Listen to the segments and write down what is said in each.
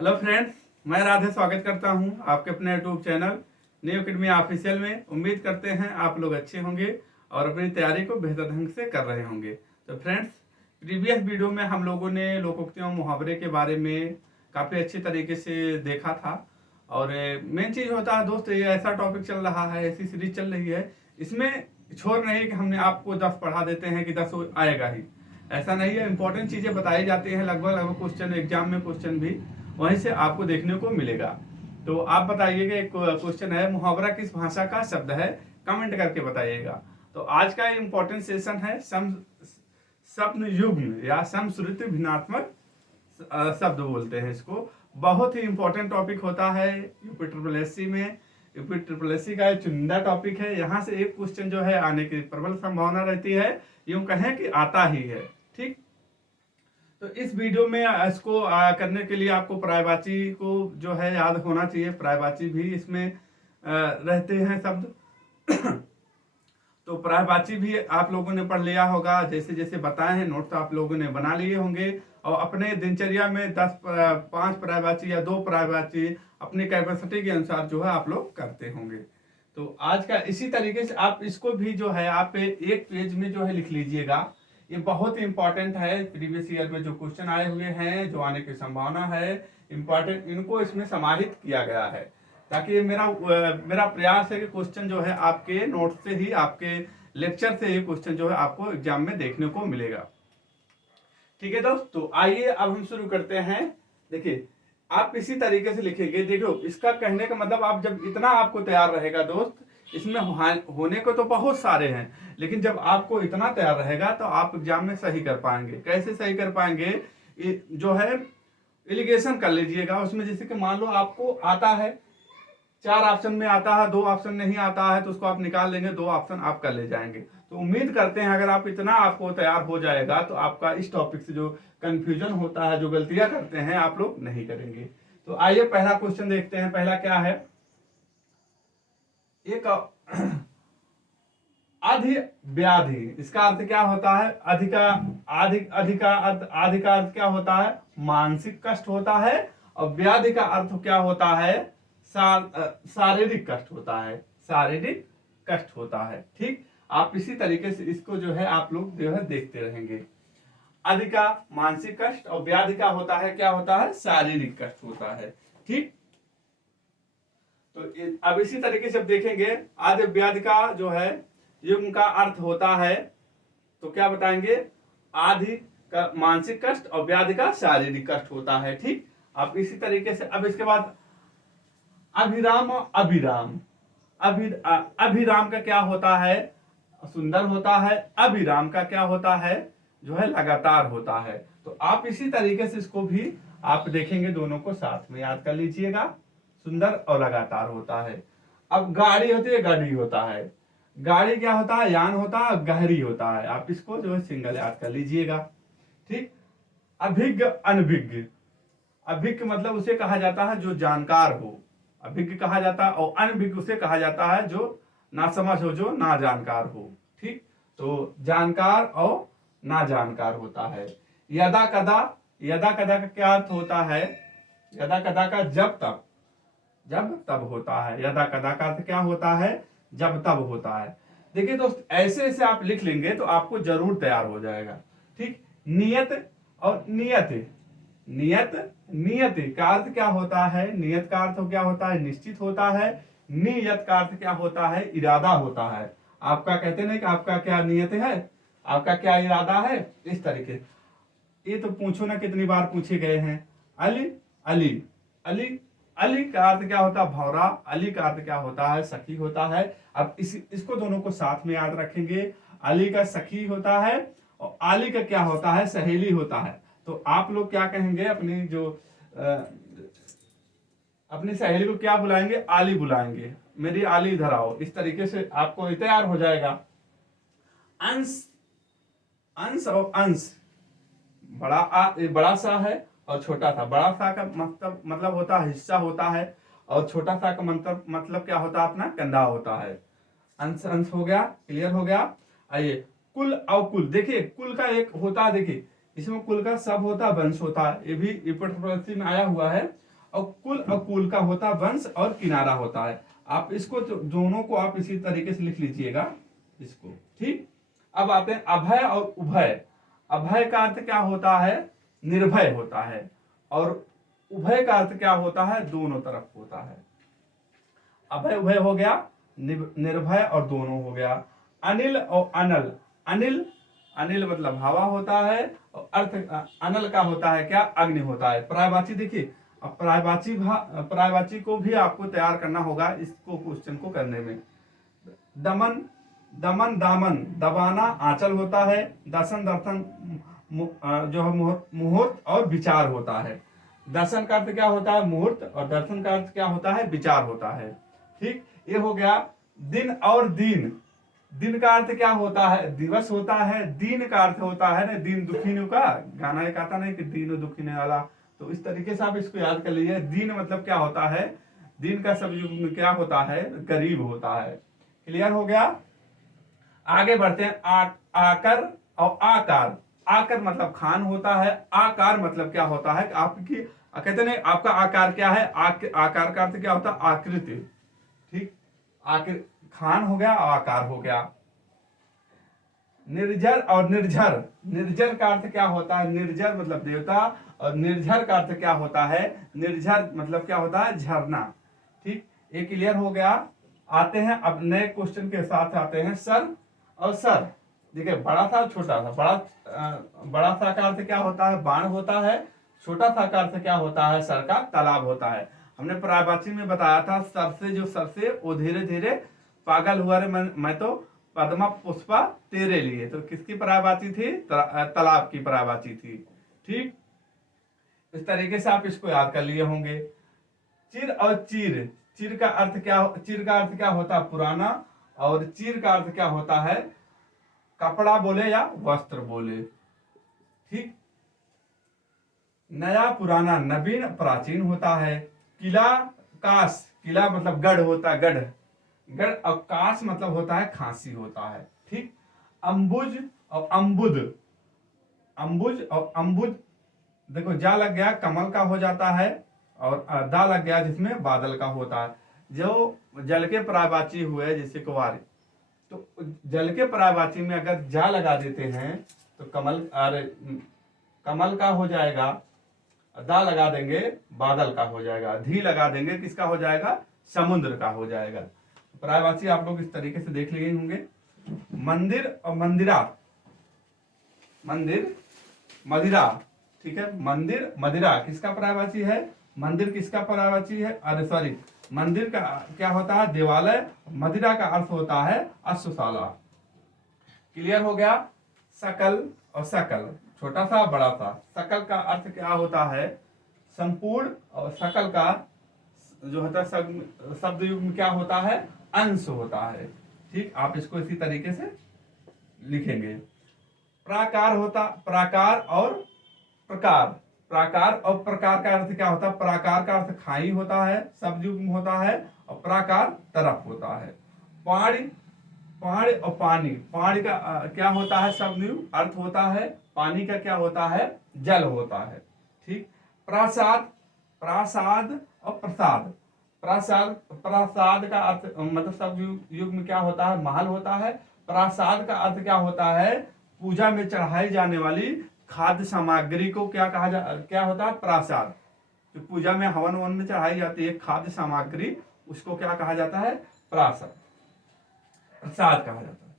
Hello friends, मैं राधे स्वागत करता हूं आपके अपने YouTube channel new academy official में। उम्मीद करते हैं आप लोग अच्छे होंगे और अपनी तैयारी को बेहतर ढंग से कर रहे होंगे। तो फ्रेंड्स, प्रीवियस वीडियो में हम लोगों ने लोकोक्तियों मुहावरे के बारे में काफ़ी अच्छी तरीके से देखा था। और मेन चीज़ होता है दोस्त, ये ऐसा टॉपिक चल रहा है, ऐसी सीरीज चल रही है, इसमें छोड़ नहीं कि हमने आपको 10 पढ़ा देते हैं कि 10 आएगा ही, ऐसा नहीं है। इंपॉर्टेंट चीज़ें बताई जाती हैं, लगभग क्वेश्चन एग्जाम में क्वेश्चन भी वहीं से आपको देखने को मिलेगा। तो आप बताइएगा, एक क्वेश्चन है, मुहावरा किस भाषा का शब्द है, कमेंट करके बताइएगा। तो आज का इंपॉर्टेंट सेशन है सम युग्म या समश्रुति भिन्नात्मक शब्द बोलते हैं इसको। बहुत ही इंपॉर्टेंट टॉपिक होता है यूपी ट्रिपल एससी में। यूपी ट्रिपल एससी का एक चुनिंदा टॉपिक है, यहाँ से एक क्वेश्चन जो है आने की प्रबल संभावना रहती है, यूं कहें कि आता ही है। ठीक, तो इस वीडियो में इसको करने के लिए आपको पर्यायवाची को जो है याद होना चाहिए। पर्यायवाची भी इसमें रहते हैं शब्द। तो पर्यायवाची भी आप लोगों ने पढ़ लिया होगा, जैसे जैसे बताए हैं नोट्स आप लोगों ने बना लिए होंगे और अपने दिनचर्या में 5 पर्यायवाची या 2 पर्यायवाची अपनी कैपेसिटी के अनुसार जो है आप लोग करते होंगे। तो आज का इसी तरीके से आप इसको भी जो है आप एक पेज में जो है लिख लीजिएगा। ये बहुत ही इंपॉर्टेंट है, प्रीवियस ईयर में जो क्वेश्चन आए हुए हैं, जो आने की संभावना है, इंपॉर्टेंट, इनको इसमें समाहित किया गया है, ताकि ये मेरा प्रयास है कि क्वेश्चन जो है आपके नोट से ही, आपके लेक्चर से ही क्वेश्चन जो है आपको एग्जाम में देखने को मिलेगा। ठीक है दोस्त, तो आइए अब हम शुरू करते हैं। देखिए, आप इसी तरीके से लिखेंगे। देखो, इसका कहने का मतलब, आप जब इतना आपको तैयार रहेगा दोस्त, इसमें होने को तो बहुत सारे हैं, लेकिन जब आपको इतना तैयार रहेगा तो आप एग्जाम में सही कर पाएंगे। कैसे सही कर पाएंगे, जो है एलिगेशन कर लीजिएगा उसमें। जैसे कि मान लो आपको आता है 4 ऑप्शन में आता है, 2 ऑप्शन नहीं आता है, तो उसको आप निकाल लेंगे, 2 ऑप्शन आप कर ले जाएंगे। तो उम्मीद करते हैं अगर आप इतना आपको तैयार हो जाएगा तो आपका इस टॉपिक से जो कंफ्यूजन होता है, जो गलतियां करते हैं, आप लोग नहीं करेंगे। तो आइए पहला क्वेश्चन देखते हैं। पहला क्या है, एक अधि व्याधि, इसका अर्थ क्या होता है? अधिका अधिका अर्थ क्या होता है? मानसिक कष्ट होता है। और व्याधि का अर्थ क्या होता है? शारीरिक कष्ट होता है, शारीरिक कष्ट होता है। ठीक, आप इसी तरीके से इसको जो है आप लोग जो है देखते रहेंगे। अधिका मानसिक कष्ट और व्याधि का होता है, क्या होता है? शारीरिक कष्ट होता है। ठीक, तो अब इसी तरीके से देखेंगे, आदि व्याधि का जो है युग्म का अर्थ होता है, तो क्या बताएंगे? आदि का मानसिक कष्ट और व्याधि का शारीरिक कष्ट होता है। ठीक, आप इसी तरीके से अब इसके बाद अभिराम और अभिराम। अभिराम का क्या होता है? सुंदर होता है। अभिराम का क्या होता है? जो है लगातार होता है। तो आप इसी तरीके से इसको भी आप देखेंगे, दोनों को साथ में याद कर लीजिएगा। सुंदर और लगातार होता है। अब गाड़ी होती है, गढ़ी होता है। गाड़ी क्या होता है? यान होता है, गहरी होता है। आप इसको जो है सिंगल याद कर लीजिएगा। ठीक, अभिज्ञ अनभिज्ञ। अभिज्ञ मतलब उसे कहा जाता है जो जानकार हो, अभिज्ञ कहा जाता है। और अनभिज्ञ उसे कहा जाता है जो ना समझ हो, जो ना जानकार हो। ठीक, तो जानकार और ना जानकार होता है। यदा कदा, यदा कदा का क्या अर्थ होता है? यदा कदा का जब तब, जब तब होता है। यदा कदा का अर्थ क्या होता है? जब तब होता है। देखिए दोस्त, ऐसे ऐसे आप लिख लेंगे तो आपको जरूर तैयार हो जाएगा। ठीक, नियत और नियत। नियत, नियत का अर्थ क्या होता है? नियत का अर्थ क्या होता है? निश्चित होता है। नियत का अर्थ क्या होता है? इरादा होता है। आपका कहते नहीं कि आपका क्या नियत है, आपका क्या इरादा है, इस तरीके। ये तो पूछो ना कितनी बार पूछे गए हैं। अली, अली, अली, अली का अर्थ क्या होता है? भौरा। अली का अर्थ क्या होता है? सखी होता है। अब इसको दोनों को साथ में याद रखेंगे। अली का सखी होता है और आली का क्या होता है? सहेली होता है। तो आप लोग क्या कहेंगे? अपनी जो अपनी सहेली को क्या बुलाएंगे? आली बुलाएंगे। मेरी आली इधर आओ, इस तरीके से आपको तैयार हो जाएगा। अंश, अंश और अंश, बड़ा सा है और छोटा सा। बड़ा सा का मतलब होता है हिस्सा होता है, और छोटा सा का मतलब क्या होता है? अपना कंधा होता है। अंश अंश हो गया, क्लियर हो गया। आइए, कुल और कुल। देखिए, कुल का एक होता है, देखिए इसमें कुल का सब होता है, वंश होता है। ये भी यूपी में आया हुआ है। और कुल का होता है वंश और किनारा होता है। आप इसको दोनों को आप इसी तरीके से लिख लीजिएगा इसको, ठीक। अब आते हैं अभय और उभय। अभय का अर्थ क्या होता है? निर्भय होता है। और उभय का अर्थ क्या होता है? दोनों तरफ होता है। अभय उभय हो गया, निर्भय और दोनों हो गया। अनिल और अनल। अनिल, अनिल मतलब हवा होता है, और अर्थ अनल का होता है क्या? अग्नि होता है। पर्यायवाची देखिए, अब पर्यायवाची को भी आपको तैयार करना होगा इसको क्वेश्चन को करने में। दमन, दमन दामन, दबाना आंचल होता है। दर्शन, दर्शन जो है मुहूर्त और विचार होता है। दर्शन का अर्थ क्या होता है? मुहूर्त, और दर्शन का अर्थ क्या होता है? विचार होता है, ठीक। ये हो गया। दिन और दीन। दिन का अर्थ क्या होता है? दिवस होता है। दीन का अर्थ होता है ना, दीन दुखीनु का गाना एक आता नहीं कि दीन दुखीने वाला, तो इस तरीके से आप इसको याद कर लीजिए। दीन मतलब क्या होता है? दीन का सब युग में क्या होता है? गरीब होता है। क्लियर हो गया? आगे बढ़ते हैं। आकर और आकार। आकर मतलब खान होता है। आकार मतलब क्या होता है? आपकी कहते हैं आपका आकार क्या है? आकार का अर्थ क्या होता है? आकृति, ठीक। आकृति, खान हो गया, आकार हो गया। निर्जर और निर्झर। निर्जर का अर्थ क्या होता है? निर्जर मतलब देवता, और निर्झर का अर्थ क्या होता है? निर्झर मतलब क्या होता है? झरना, ठीक। ये क्लियर हो गया। आते हैं अब नए क्वेश्चन के साथ आते हैं। सर और सर। देखिए, बड़ा सा छोटा सा। बड़ा सा का अर्थ क्या होता है? बाण होता है। छोटा सा का अर्थ क्या होता है? सर का तालाब होता है। हमने पर्यायवाची में बताया था, सर से जो सर से वो धीरे धीरे पागल हुआ रे मैं तो पद्मा पुष्पा तेरे लिए। तो किसकी पर्यायवाची थी? तालाब की पर्यायवाची थी, ठीक। इस तरीके से आप इसको याद कर लिए होंगे। चिर और चीर। चिर का अर्थ क्या होता है? पुराना, और चीर का अर्थ क्या होता है? कपड़ा बोले या वस्त्र बोले, ठीक। नया पुराना, नवीन प्राचीन होता है। किला, काश। किला मतलब गढ़ होता है, गढ़। गढ़ और काश मतलब होता है खांसी होता है, ठीक। अंबुज और अम्बुद। अंबुज और अम्बुज, देखो जा लग गया कमल का हो जाता है, और दा लग गया जिसमें बादल का होता है। जो जल के पर्यायवाची हुए जैसे कुवारी, तो जल के पर्यायवाची में अगर जा लगा देते हैं तो कमल का हो जाएगा, दा लगा देंगे बादल का हो जाएगा, धी लगा देंगे किसका हो जाएगा? समुद्र का हो जाएगा। पर्यायवाची आप लोग इस तरीके से देख लिए होंगे। मंदिर और मंदिरा। मंदिर, मदिरा, ठीक है। मंदिर, मदिरा किसका पर्यायवाची है? मंदिर किसका पर्यायवाची है? अरे सॉरी, मंदिर का क्या होता है? देवालय। मदिरा का अर्थ होता है अश्वशाला। क्लियर हो गया? सकल और सकल, छोटा सा बड़ा सा। सकल का अर्थ क्या होता है? संपूर्ण, और सकल का जो होता है शब्द युग में क्या होता है? अंश होता है, ठीक। आप इसको इसी तरीके से लिखेंगे। प्राकार होता, प्राकार और प्रकार। प्राकार और प्रकार का अर्थ क्या होता है? प्राकार का अर्थ खाई होता है, शब्द युग में होता है, और प्राकार तरफ होता है। पहाड़ी, पहाड़ और पानी। पहाड़ी का क्या होता है? शब्द युग अर्थ होता है। पानी का क्या होता है? जल होता है, ठीक। प्रासाद, प्रासाद और प्रसाद। प्रासाद, प्रासाद का अर्थ मतलब शब्द युग में क्या होता है? महल होता है। प्रासाद का अर्थ क्या होता है? पूजा में चढ़ाई जाने वाली खाद्य सामग्री को क्या क्या होता है? प्रसाद। जो पूजा में हवन वन में चढ़ाई जाती है खाद्य सामग्री, उसको क्या कहा जाता है? प्रसाद, प्रसाद कहा जाता है।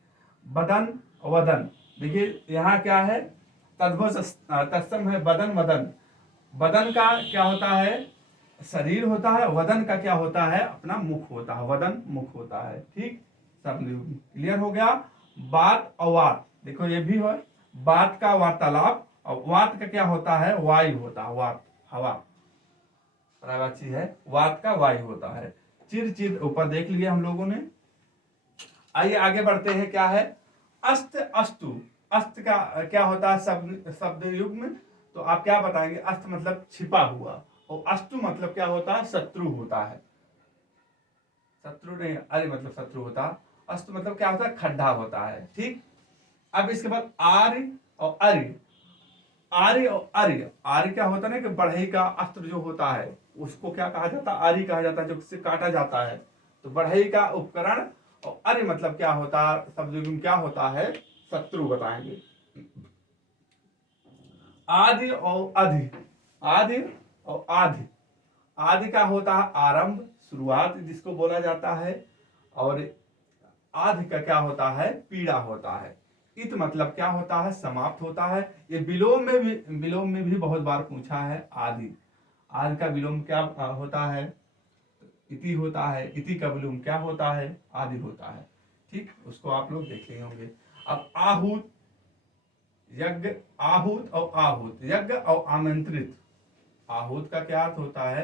बदन, वदन। देखिए यहाँ क्या है? तत्सम है बदन, वदन। बदन का क्या होता है? शरीर होता है। वदन का क्या होता है? अपना मुख होता है, वदन मुख होता है, ठीक। सब क्लियर हो गया? बात और वात, देखो ये भी है। बात का वार्तालाप, और वात का क्या होता है? वायु होता है, वात हवा पर्यायवाची है। वात का वायु होता है। चिर, चिर ऊपर देख लिया हम लोगों ने। आइए आगे बढ़ते हैं। क्या है? अस्त, अस्तु। अस्त का क्या होता है शब्द युग में? तो आप क्या बताएंगे? अस्त मतलब छिपा हुआ, और अस्तु मतलब क्या होता है? शत्रु होता है। शत्रु नहीं, अरे मतलब शत्रु होता है। अस्तु मतलब क्या होता है? खड्डा होता है, ठीक। अब इसके बाद आर्य और अर्य। आर्य और अर्य, आर्य क्या होता है ना कि बढ़ई का अस्त्र जो होता है उसको क्या कहा जाता है, आर्य कहा जाता है, जो उससे काटा जाता है। तो बढ़ई का उपकरण, और अर्य मतलब क्या होता है, शब्द में क्या होता है, शत्रु बताएंगे। आदि और अधि, आदि और आदि, आदि का होता है आरंभ, शुरुआत जिसको बोला जाता है, और आदि का क्या होता है, पीड़ा होता है। इत मतलब क्या होता है, समाप्त होता है। ये विलोम में भी बहुत बार पूछा है। आदि, आदि का विलोम क्या होता है, इति होता है। इति का विलोम क्या होता है, आदि होता है। ठीक, उसको आप लोग देख लिए होंगे। अब आहूत, यज्ञ, आहूत और आहूत, यज्ञ और आमंत्रित। आहूत का क्या अर्थ होता है,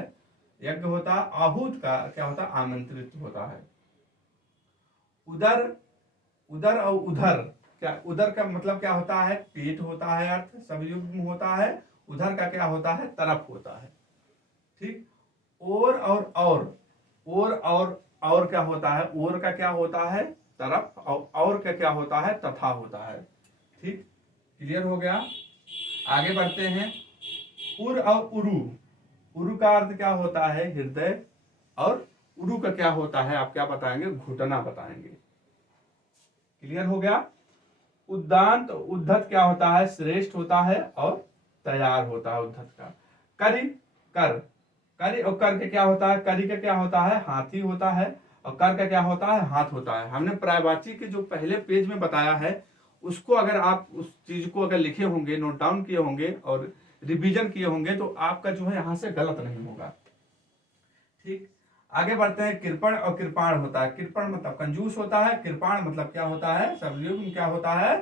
यज्ञ होता है। आहूत का क्या होता है, आमंत्रित होता है। उदर, उदर और उधर, क्या उदर का मतलब क्या होता है, पेट होता है, अर्थ सबयुग्म होता है। उधर का क्या होता है, तरफ होता है। ठीक, और और क्या होता है, और का क्या होता है, तरफ, और का क्या होता है, तथा होता है। ठीक, क्लियर हो गया। आगे बढ़ते हैं। उर और उरु, उरु का अर्थ क्या होता है, हृदय, और उरु का क्या होता है, आप क्या बताएंगे, घुटना बताएंगे। क्लियर हो गया। उद्दांत, उद्धत क्या होता है, श्रेष्ठ होता है और तैयार होता है उद्धत का। करि, कर, करि और कर के क्या होता है, करि का क्या होता है, हाथी होता है, और कर का क्या होता है, हाथ होता है। हमने पर्यायवाची के जो पहले पेज में बताया है उसको अगर आप उस चीज को अगर लिखे होंगे, नोट डाउन किए होंगे और रिवीजन किए होंगे तो आपका जो है यहां से गलत नहीं होगा। ठीक, आगे बढ़ते हैं। कृपण और कृपाण होता है। कृपण मतलब कंजूस होता है, कृपाण मतलब क्या होता है, सबयुग में क्या होता है,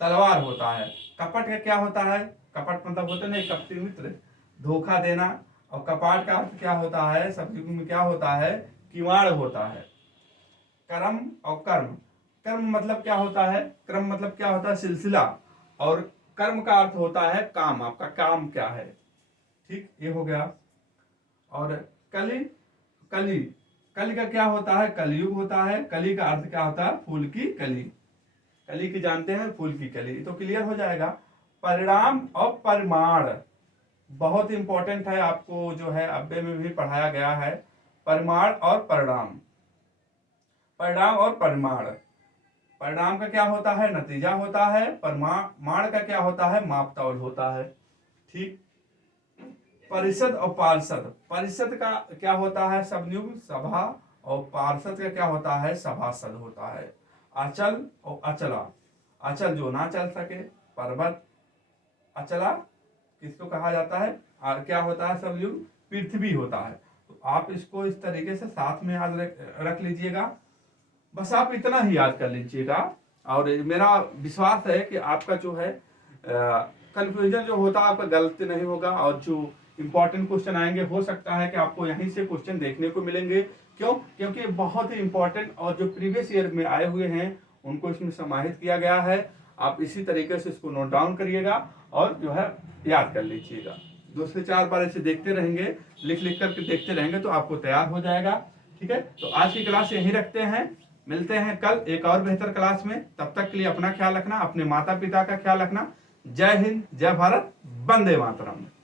तलवार होता है। कपट का क्या होता है, कपट मतलब होता है कपटी मित्र, धोखा देना। और कपाट का अर्थ क्या होता है, सबयुग में क्या होता है, किवाड़ होता है। कर्म और कर्म, कर्म मतलब क्या होता है, क्रम मतलब क्या होता है, सिलसिला, और कर्म का अर्थ होता है काम, आपका काम क्या है। ठीक, ये हो गया। और कली, कली, कली का क्या होता है, कलयुग होता है। कली का अर्थ क्या होता है, फूल की कली, कली की जानते हैं, फूल की कली। तो क्लियर हो जाएगा। परिणाम और परिमाण बहुत इंपॉर्टेंट है, आपको जो है अब्बे में भी पढ़ाया गया है। परिमाण और परिणाम, परिणाम और परिमाण। परिणाम का क्या होता है, नतीजा होता है। परिमाण का क्या होता है, मापतौल होता है। ठीक, परिषद और पार्षद, परिषद का क्या होता है, सबयुग सभा, और पार्षद का क्या होता है, सभासद होता है। अचल और अचला, अचल जो ना चल सके, पर्वत, अचला किसको कहा जाता है, और क्या होता है, सबयुग पृथ्वी होता है। तो आप इसको इस तरीके से साथ में याद रख लीजिएगा। बस आप इतना ही याद कर लीजिएगा, और मेरा विश्वास है कि आपका जो है कंफ्यूजन जो होता है आपका गलती नहीं होगा, और जो इंपॉर्टेंट क्वेश्चन आएंगे हो सकता है कि आपको यहीं से क्वेश्चन देखने को मिलेंगे। क्यों, क्योंकि बहुत ही इंपॉर्टेंट और जो प्रीवियस ईयर में आए हुए हैं उनको इसमें समाहित किया गया है। आप इसी तरीके से इसको नोट डाउन करिएगा और जो है याद कर लीजिएगा। 2 से 4 बार ऐसे देखते रहेंगे, लिख लिख करके देखते रहेंगे तो आपको तैयार हो जाएगा। ठीक है, तो आज की क्लास यहीं रखते हैं, मिलते हैं कल एक और बेहतर क्लास में। तब तक के लिए अपना ख्याल रखना, अपने माता पिता का ख्याल रखना। जय हिंद, जय भारत, वंदे मातरम।